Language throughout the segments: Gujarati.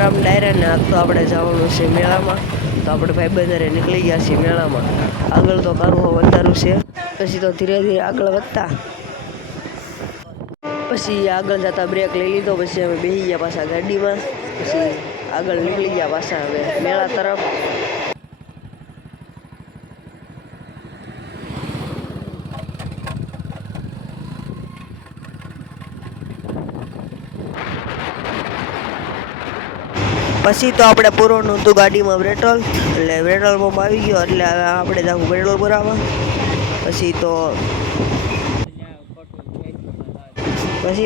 રામ ડાયરા ને આજ તો આપણે જવાનું છે મેળામાં. તો આપણે ભાઈ બંધારે નીકળી ગયા છીએ મેળામાં. આગળ તો કાંગો વધારું છે, પછી તો ધીરે ધીરે આગળ વધતા પછી આગળ જતા બ્રેક લઈ લીધો. પછી અમે બેસી ગયા પાછા ગાડીમાં. પછી આગળ નીકળી ગયા પાછા હવે મેળા તરફ. પછી તો આપણે પૂરવાનું હતું ગાડીમાં પેટ્રોલ, એટલે પેટ્રોલ પંપ આવી ગયો એટલે હવે આપણે જવું પેટ્રોલ પુરાવા. પછી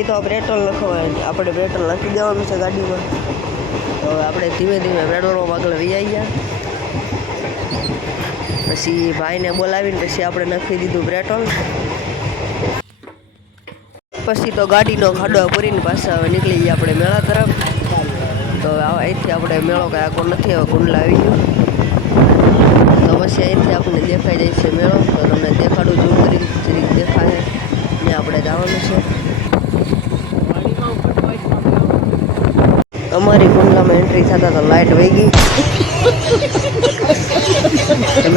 તો પેટ્રોલ લખવા આપણે પેટ્રોલ નાખી દેવાનું છે ગાડીમાં. તો હવે આપણે ધીમે ધીમે પેટ્રોલ પંપ આગળ વી આવી ગયા. પછી ભાઈને બોલાવીને પછી આપણે નાખી દીધું પેટ્રોલ. પછી તો ગાડીનો ખાડો પૂરીને પાછા હવે નીકળી ગયા આપણે મેળા તરફ. તો અહીંથી આપણે મેળો કાંઈ આગળ નથી, હવે કુંડલા આવી ગયો. તો પછી અહીંથી આપણને દેખાઈ જાય છે મેળો. તો તમને દેખાડું ઝૂમ કરી જરીક દેખાય ને આપણે જવાનું છે. અમારી કુંડલામાં એન્ટ્રી થતા તો લાઇટ વહી ગઈ.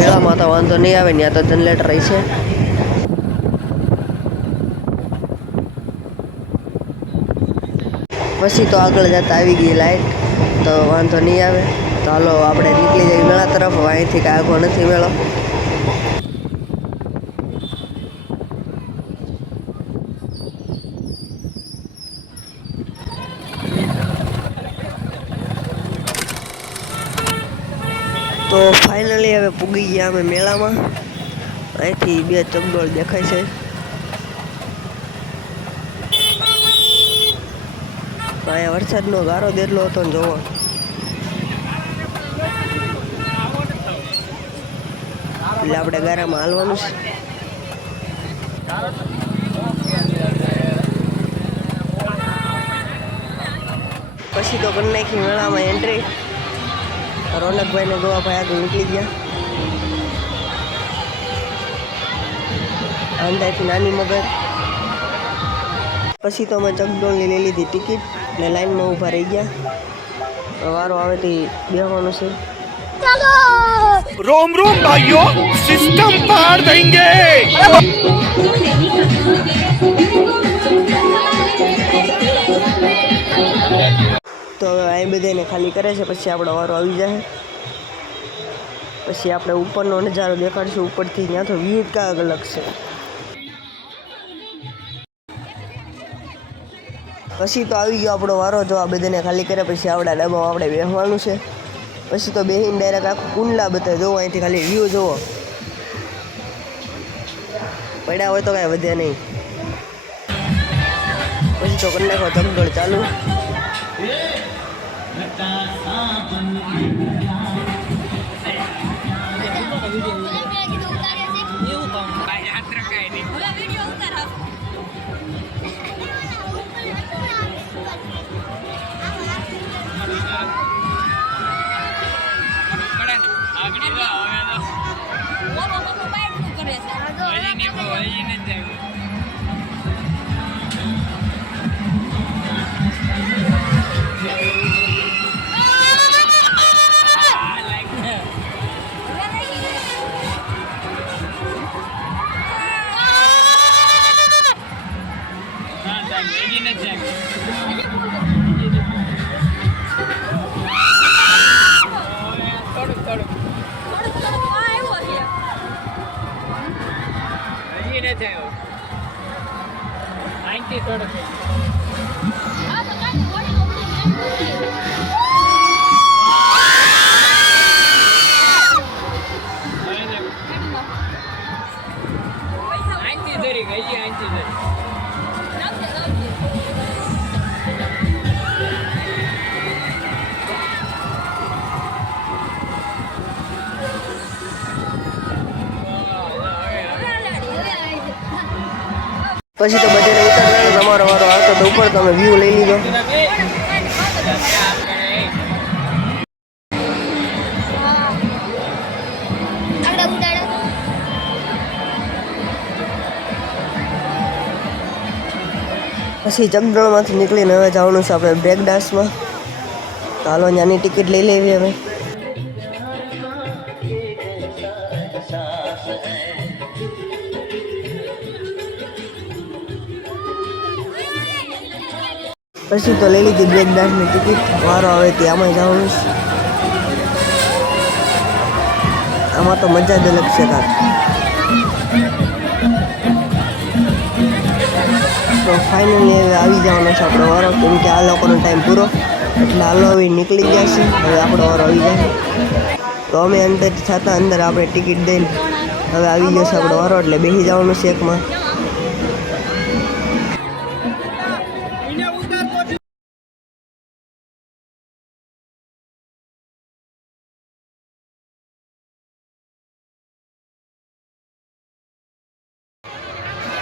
મેળામાં તો વાંધો નહીં આવે, ત્યાં તો જનરેટર રહી છે. પછી તો આગળ જતા આવી ગઈ લાઇટ, તો વાંધો નહીં આવે. તો હાલો આપણે નીકળી જઈએ મેળા તરફ. અહીંથી કાંઈ આગો નથી મેળો. તો ફાઇનલી હવે પૂગી ગયા અમે મેળામાં. અહીંથી બે ચકડોળ દેખાય છે. અહીંયા વરસાદનો ગારો દેરલો હતો ને જોવો. એટલે આપણે ગારામાં હાલવાનું છે. પછી તો કરી નાખી મેળામાં એન્ટ્રી. રોનકભાઈને ગોવાભાઈ આગળ નીકળી ગયા. અંદાજથી નાની મગર. પછી તો અમે ચકડોળની લઈ લીધી ટિકિટ ને લાઈનમાં ઊભા રહી ગયા. વારો આવે તે બેસવાનું છે. रोम रोम भाइयों, सिस्टम पार देंगे। તો હવે અહીં બધાને ખાલી કરે છે. પછી આપણો વારો આવી જાય. પછી આપણે ઉપરનો નજારો દેખાડશું ઉપરથી. ત્યાં તો વ્યૂ કાંઈક અલગ છે. પછી તો આવી ગયો આપણો વારો. જો આ બધાને ખાલી કરે પછી આપણા ડબ્બામાં આપણે બેસવાનું છે. પછી તો બેહીને ડાયરેક્ટ આખું કુંડલા બતાવે. જોવો અહીંથી ખાલી વ્યૂ જોવો. પડ્યા હોય તો કાંઈ વધે નહીં. પછી તો કરી નાખો ચકડોળ ચાલુ. પછી તો બધાને ઉતારવાનું. તમારો વારો આવતો તો ઉપર તમે વ્યૂ લઈ લીધો. પછી ચકડોળમાંથી નીકળીને હવે જવાનું છે આપણે બ્રેક ડાન્સમાં. તો હાલો ત્યાંની ટિકિટ લઈ લેવી હવે. પછી તો લઈ લીધી બ્રેક ડાન્સની ટિકિટ. વારો આવે ત્યાં જવાનું છે. આમાં તો મજા જ અલગ છે કાંક. તો ફાઇનલી હવે આવી જવાનો છે આપણો વારો, કેમ કે આ લોકોનો ટાઈમ પૂરો એટલે હાલો હવે નીકળી ગયા છે. હવે આપણો વારો આવી જાય તો અમે અંદર થતા અંદર આપણે ટિકિટ દઈને હવે આવી ગયો છે આપણો વારો એટલે બેસી જવાનું છે એકમાં.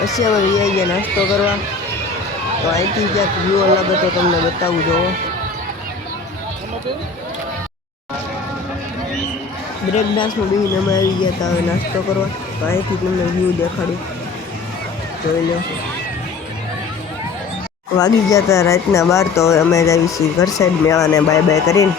પછી અમે વી ગયા નાસ્તો કરવા. તો અહીંથી ક્યાંક વ્યૂ અલગ હતો તમને બતાવું જોવો. બ્રેક ડાન્સમાં બેસીને અમે આવી ગયા હતા હવે નાસ્તો કરવા. તો અહીંથી તમને વ્યૂ દેખાડ્યું, જોઈ લો. વાગી ગયા હતા રાતના 12. તો હવે અમે જ આવી છીએ ઘર સાઈડ મેળાને બાય બાય કરીને.